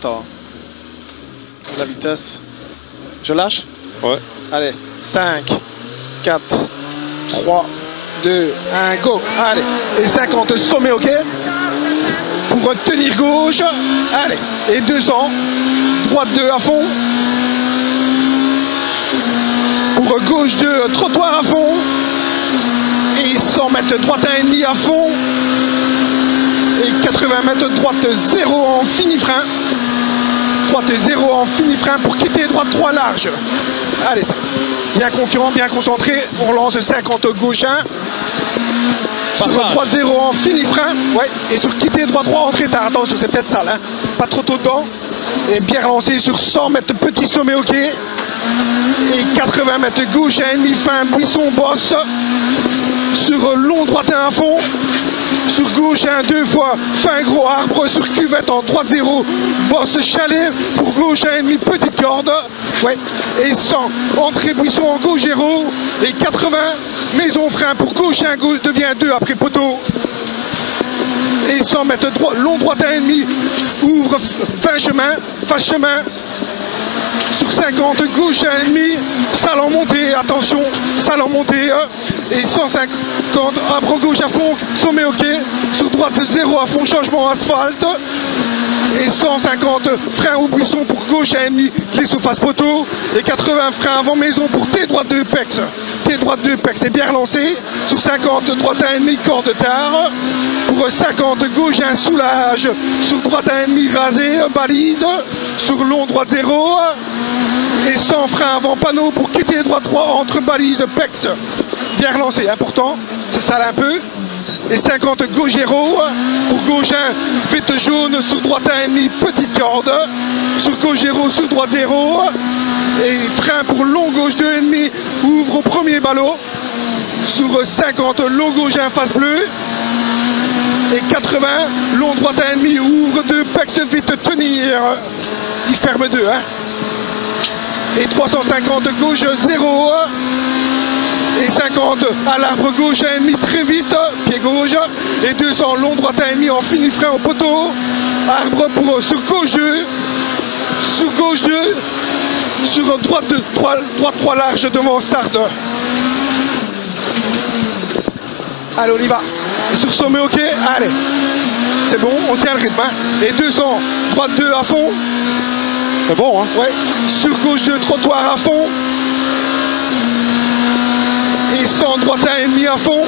Attends. La vitesse. Je lâche? Ouais. Allez, 5, 4, 3, 2, 1, go. Allez, et 50 sommet, ok? Pour tenir gauche. Allez, et 200. Droite 2 à fond. Pour gauche 2, trottoir à fond. Et 100 mètres droite 1,5 à fond. Et 80 mètres droite 0 en fini frein. Droite 0 en fini frein pour quitter droite 3 large. Allez, ça. Bien confiant, bien concentré. On lance 50 gauche 1. Sur droite 0 en fini frein. Ouais. Et sur quitter droite 3 entrée tard. Attention, c'est peut-être sale. Hein. Pas trop tôt dedans. Et bien relancé sur 100 mètres petit sommet, ok. Et 80 mètres gauche 1,5 fin buisson bosse. Sur long droite 1 à fond. Sur gauche 1 2 fois fin gros arbre. Sur cuvette en droite 0 bosse chalet. Pour gauche 1,5 petite corde. Ouais. Et 100 entrée buisson en gauche 0. Et 80 maison frein pour gauche 1 gauche devient 2 après poteau. Et 100 mètres droit, long droite 1,5 ouvre fin chemin, face chemin. Sur 50 gauche 1,5 salle en montée, attention, salle en montée. Et 150 arbre gauche à fond, sommet ok. Sur droite 0 à fond, changement asphalte. Et 150 frein au buisson pour gauche 1,5 clé sous face poteau. Et 80 frein avant maison pour T droite 2 pex. T droite 2 pex est bien relancé. Sur 50 droite 1,5 corde tard. Pour 50 gauche 1 soulage. Sur droite 1,5 rasé, balise. Sur long droite 0. Et 100 frein avant panneau pour quitter droite 3 entre balise pex. Bien relancé, important. C'est sale un peu. Et 50 gauche 0. Pour gauche 1 vite jaune. Sur droite 1,5 petite corde. Sur gauche 0 sur droite 0. Et frein pour long gauche 2,5 ouvre au premier ballot. Sur 50 long gauche 1 face bleue. Et 80 long droite 1,5 ouvre 2 pex vite tenir. Il ferme 2 hein. Et 350 gauche 0. Et 50 à l'arbre gauche 1,5 très vite, pied gauche. Et 200 long droite 1,5 en fini frein au poteau. Arbre pour sur gauche 2. Sur gauche 2. Sur droite 2, droite 3 large devant start. Allez, on y va. Et sur sommet ok, allez. C'est bon, on tient le rythme. Hein. Et 200, droite 2 à fond. C'est bon, hein? Ouais. Sur gauche 2, trottoir à fond. Et 100 droite 1,5 à fond.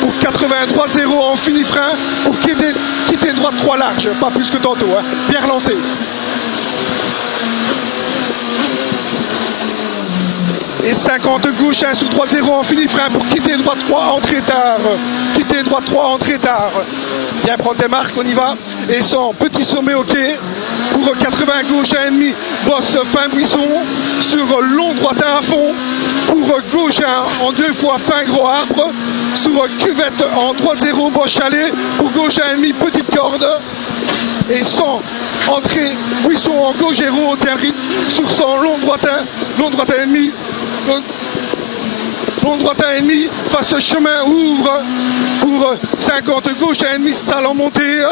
Pour 80 droite 0 en fini frein. Pour quitter droite 3 large. Pas plus que tantôt. Hein. Bien relancé. Et 50 gauche 1 sur droite 0 en fini frein pour quitter droite 3 entrée tard. Quitter droite 3 entrée tard. Bien prendre des marques, on y va. Et 100 petit sommet ok. Pour 80 gauche 1,5 bosse fin buisson. Sur long droite 1 à fond. Pour gauche 1 en 2 fois fin gros arbre. Sur cuvette en droite 0 bosse chalet. Pour gauche 1,5 petite corde. Et 100 entrée buisson en gauche 0 on tient rythme. Sur 100 long droite 1 1,5. Long droite 1,5 face chemin ouvre. Pour 50 gauche 1,5 salle en montée.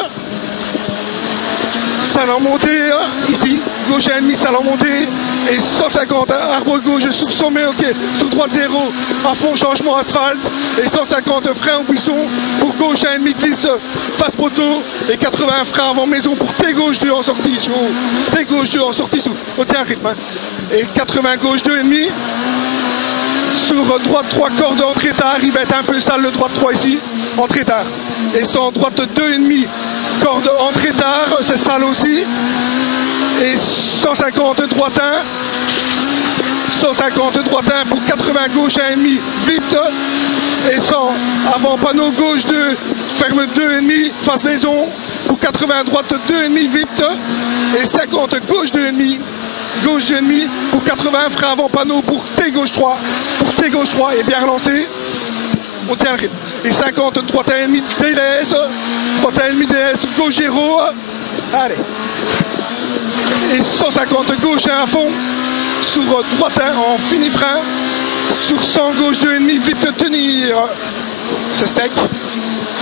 Salle en montée, ici, gauche 1,5 salle en montée. Et 150 arbre gauche sur sommet, ok. Sur droite 0 à fond changement asphalte. Et 150 frein au buisson pour gauche 1,5 glisse face poteau. Et 80 frein avant maison pour T gauche 2 en sortie sous. T gauche 2 en sortie sous. On tient un rythme. Hein. Et 80 gauche 2,5. Sur droite 3 cordes entrée tard. Il va être un peu sale le droite 3 ici. Entrée tard. Et 100 droite 2,5. Corde entrée tard, c'est sale aussi. Et 150 droite 1. 150 droite 1 pour 80 gauche 1,5 vite. Et 100 avant panneau gauche 2, ferme 2,5 face maison. Pour 80 droite 2,5 vite. Et 50 gauche 2,5. Gauche 2,5 pour 80 frein avant panneau pour T gauche 3. Pour T gauche 3 et bien relancé. On tient le rythme. Et 50 droite 1,5 DLS. Droite 1,5 DS gauche 0. Allez. Et 150 gauche 1 à fond. Sur droite 1 en fini frein. Sur 100 gauche 2,5 vite tenir. C'est sec.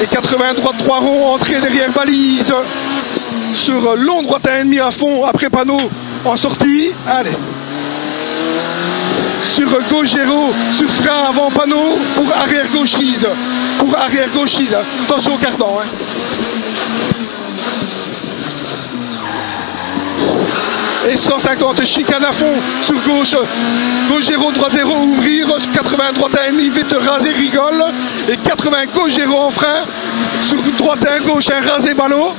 Et 80 droite 3 rond entrée derrière balise. sur long droite 1,5 à fond après panneau en sortie. Allez. Sur gauche Géraud, sur frein avant panneau pour arrière gauchise. Pour arrière gauchise. Attention au cardan. Hein. Et 150 chicane à fond sur gauche. Gauche Géraud, droit 0, ouvrir. 80 droite 1,5, vite rasé, rigole. Et 80 gauche Géraud en frein. Sur droite 1, gauche 1, rasé, ballot.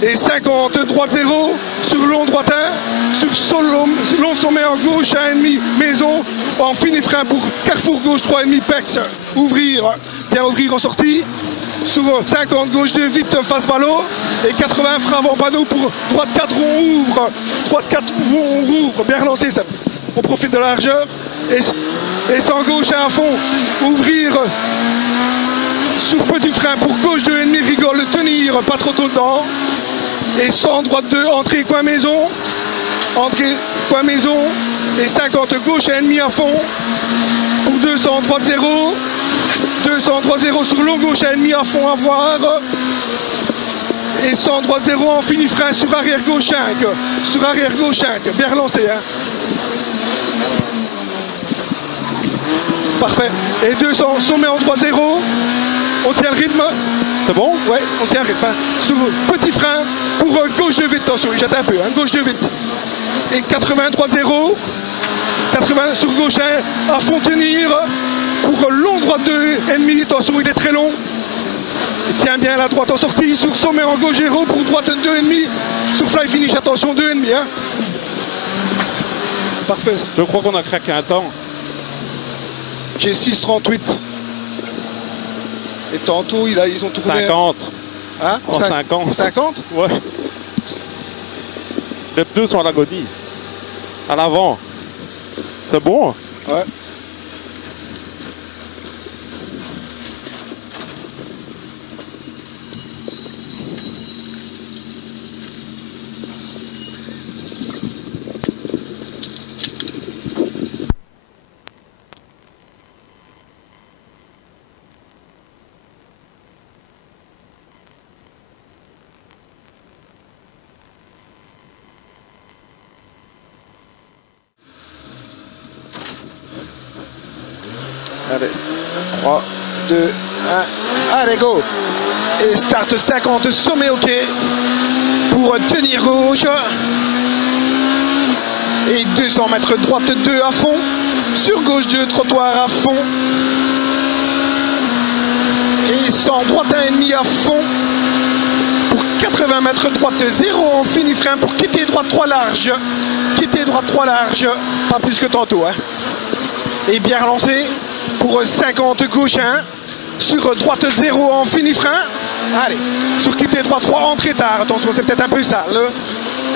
Et 50 droite 0 sur long droite 1. Sur long sommet en gauche 1,5 maison. En fini frein pour carrefour gauche 3,5 pex. Ouvrir, bien ouvrir en sortie. Sur 50 gauche 2 vite face ballot. Et 80 frein avant panneau pour droite 4 où on ouvre. Droite 4 où on rouvre. Bien relancé, ça. On profite de la largeur. Et sans gauche à fond. Ouvrir sur petit frein pour gauche 2,5 rigole. Tenir, pas trop tôt dedans. Et 100 droite 2, entrée coin maison. Entrée coin maison. Et 50 gauche 1,5 à fond. Pour 200 droite 0. 200 droite 0 sur long gauche 1,5 à fond à voir. Et 100 droite 0 en fini frein sur arrière gauche 5. Sur arrière gauche 5. Bien relancé. Hein. Parfait. Et 200 sommet en droite 0. On tient le rythme. C'est bon? Ouais, on tient le rythme. Hein. Sur petit frein pour gauche de vite. Attention, il jette un peu. Hein. Gauche de vite. Et 80 droite 0. 80 sur gauche 1. À fond tenir. Pour long droite 2,5. Attention, il est très long. Il tient bien la droite en sortie. Sur sommet en gauche 0 pour droite 2,5. Sur fly finish, attention 2,5. Hein. Parfait. Je crois qu'on a craqué un temps. J'ai 6,38. Et tantôt, ils ont tourné... 50. Hein? En 50. 50? Ouais. Les pneus sont à l'agonie. À l'avant. C'est bon? Ouais. Allez, 3, 2, 1, allez go. Et start 50, sommet ok. Pour tenir gauche. Et 200 mètres droite 2 à fond. Sur gauche 2, trottoir à fond. Et 100 droite 1,5 à fond. Pour 80 mètres droite 0 en fini frein pour quitter droite 3 large. Quitter droite 3 large. Pas plus que tantôt. Hein. Et bien relancé. Pour 50 gauche 1, sur droite 0 en fini frein. Allez, sur quitter droite 3, entrée tard. Attention, c'est peut-être un peu sale.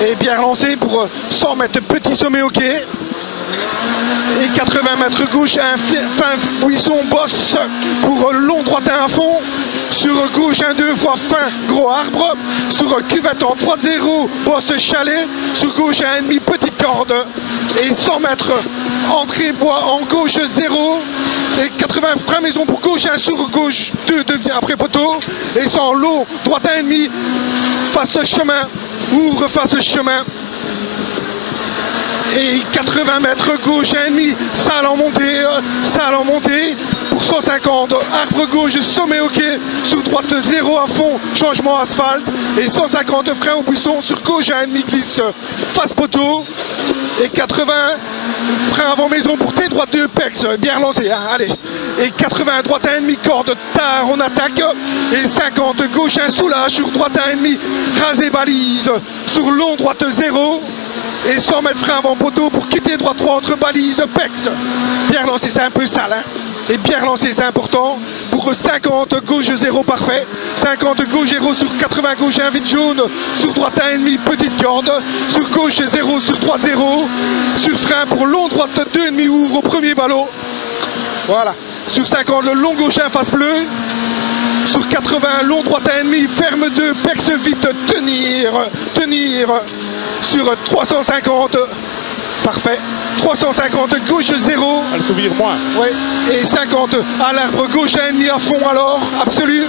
Et bien relancé pour 100 mètres petit sommet ok. Et 80 mètres gauche 1, fin buisson bosse pour long droite 1 à fond. Sur gauche 1, 2 fois fin gros arbre. Sur cuvette en droite 0, bosse chalet. Sur gauche 1,5 petite corde. Et 100 mètres entrée bois en gauche 0. Et 80 frein maison pour gauche 1 sur gauche 2 devient après poteau. Et 100 long droite 1,5 face chemin. Ouvre face chemin. Et 80 mètres gauche 1,5 salle en montée pour 150 arbre gauche sommet ok sur droite 0 à fond changement asphalte et 150 frein au buisson sur gauche 1,5 glisse face poteau et 80 frein avant maison pour T droite 2 pex bien relancé hein, allez et 80 droite 1,5 corde tard on attaque et 50 gauche 1 soulage sur droite 1,5 rasé balise sur long droite 0 et 100 mètres frein avant poteau pour quitter droite 3 entre balise pex bien relancé c'est un peu sale hein. Et bien relancé c'est important pour 50 gauche 0 parfait 50 gauche 0 sur 80 gauche 1 vide jaune sur droite 1,5 petite corde sur gauche 0 sur droite 0 sur frein pour long droite 2,5 ouvre au premier ballot voilà sur 50 le long gauche 1 face bleu sur 80 long droite 1,5 ferme 2 pex vite tenir sur 350 parfait 350 gauche 0. À le souvenir moins. Ouais. Et 50 à l'arbre gauche 1,5 à fond alors, absolu.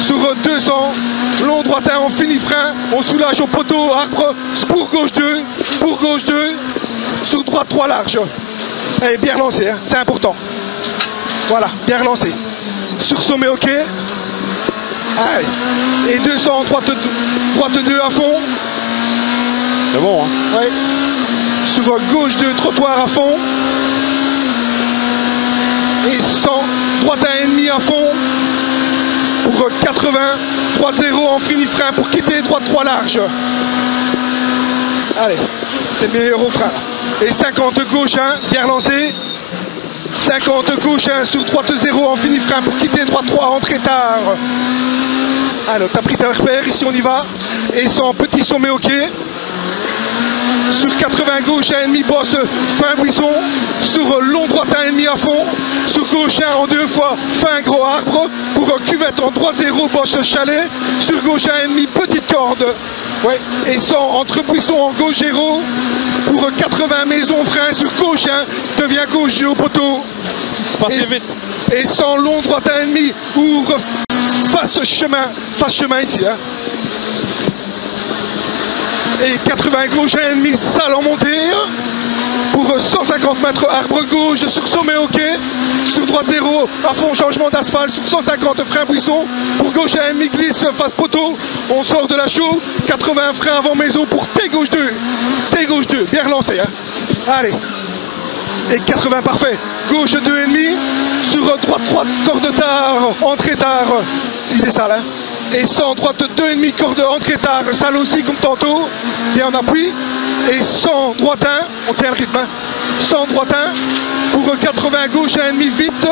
Sur 200, long droitin, on finit frein, on soulage au poteau, arbre, pour gauche 2, pour gauche 2, sur droite 3 large. Et bien relancé, hein, c'est important. Voilà, bien relancé. Sur sommet ok. Allez. Et 200, droite 2 à fond. C'est bon, hein? Ouais. Sur gauche 2, trottoir à fond. Et 100, droite 1,5 à fond. Pour 80, droite 0 en fini frein pour quitter, droite 3 large. Allez, c'est le meilleur au frein là. Et 50 gauche 1, bien relancé. 50 gauche 1 sur droite 0 en fini frein pour quitter, droite 3 entrée tard. Alors, t'as pris ta repère, ici on y va. Et 100 petit sommet ok. Sur 80 gauche 1,5 bosse fin buisson. Sur long droite 1,5 à fond. Sur gauche 1 en 2 fois fin gros arbre. Pour cuvette en droite 0 bosse chalet. Sur gauche 1,5 petite corde. Ouais. Et 100 entre buisson en gauche 0. Pour 80 maison frein sur gauche 1 devient gauche au poteau. Passez vite. Et 100 long droite 1,5 ouvre face chemin ici. Hein. Et 80 gauche 1,5 salle en montée. Pour 150 mètres arbre gauche sur sommet ok. Sur droite 0 à fond changement d'asphalte. Sur 150 frein buisson. Pour gauche 1,5 glisse face poteau. On sort de la chaux. 80 frein avant maison pour T gauche 2. T gauche 2. Bien relancé. Hein. Allez. Et 80 parfait. Gauche 2,5. Sur droite 3 corde tard. Entrée tard. Il est sale. Hein. Et 100 droite 2,5 corde entrée tard. Salle aussi comme tantôt. Bien en appui. Et 100 droite 1. On tient le rythme. Hein. 100 droite 1. Pour 80 gauche 1,5 vite.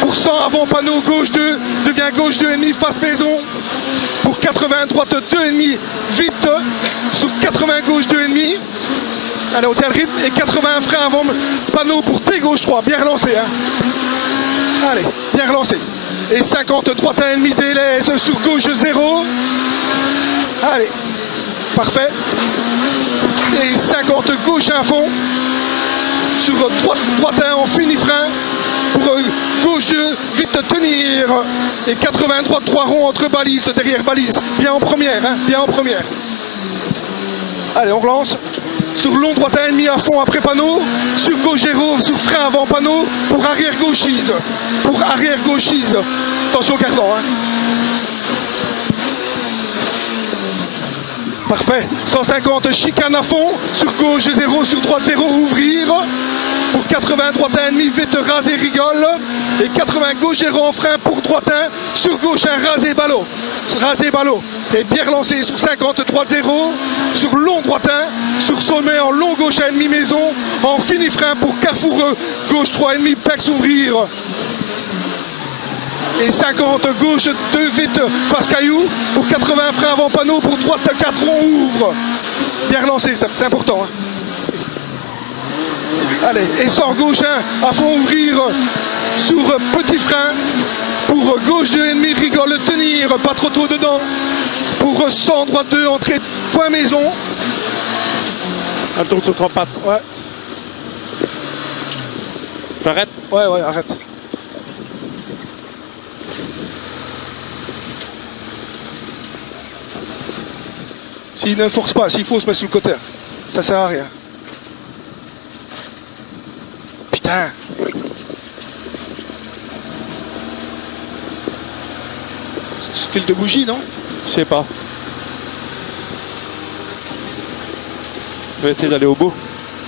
Pour 100 avant panneau gauche 2. Devient gauche 2,5 face maison. Pour 80 droite 2,5 vite. Sur 80 gauche 2,5. Allez, on tient le rythme. Et 80 frein avant panneau pour T gauche 3. Bien relancé. Hein. Allez, bien relancé. Et 50 droite 1,5 délaisse sur gauche 0. Allez, parfait. Et 50 gauche à fond. Sur droite 1 en fini frein. Pour gauche 2, vite tenir. Et 80 droite 3 ronds entre balises, derrière balise. Bien en première, hein, bien en première. Allez, on relance. Sur long droite 1,5 à fond après panneau. Sur gauche 0, sur frein avant panneau. Pour arrière gauchise. Pour arrière gauchise. Attention au cardan. Hein. Parfait. 150 chicane à fond. Sur gauche 0, sur droite 0, ouvrir. Pour 80 droite 1,5 vite raser rigole. Et 80 gauche 0 en frein pour droite 1. Sur gauche 1 raser ballot. Raser ballot. Et bien relancé sur 50 droite 0. Sur long droite 1. Sur sommet en long gauche 1,5 maison. En fini frein pour carrefour gauche 3,5 pex ouvrir. Et 50 gauche 2 vite face caillou. Pour 80 frein avant panneau. Pour droite 4 on ouvre. Bien relancé, c'est important. Hein. Allez, et 100 gauche 1 à fond ouvrir sur petit frein. Pour gauche 2,5 rigole tenir, pas trop tôt dedans. Pour 100 droite 2 entrée point maison. Un tour sur 3 pattes. Ouais. J'arrête. Ouais, arrête. S'il ne force pas, s'il faut se mettre sur le côté, ça sert à rien. Putain. C'est ce fil de bougie, non? Je sais pas. Je vais essayer d'aller au bout.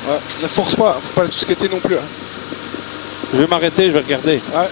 Ouais, ne force pas, faut pas tout skater non plus. Hein. Je vais m'arrêter, je vais regarder. Ouais.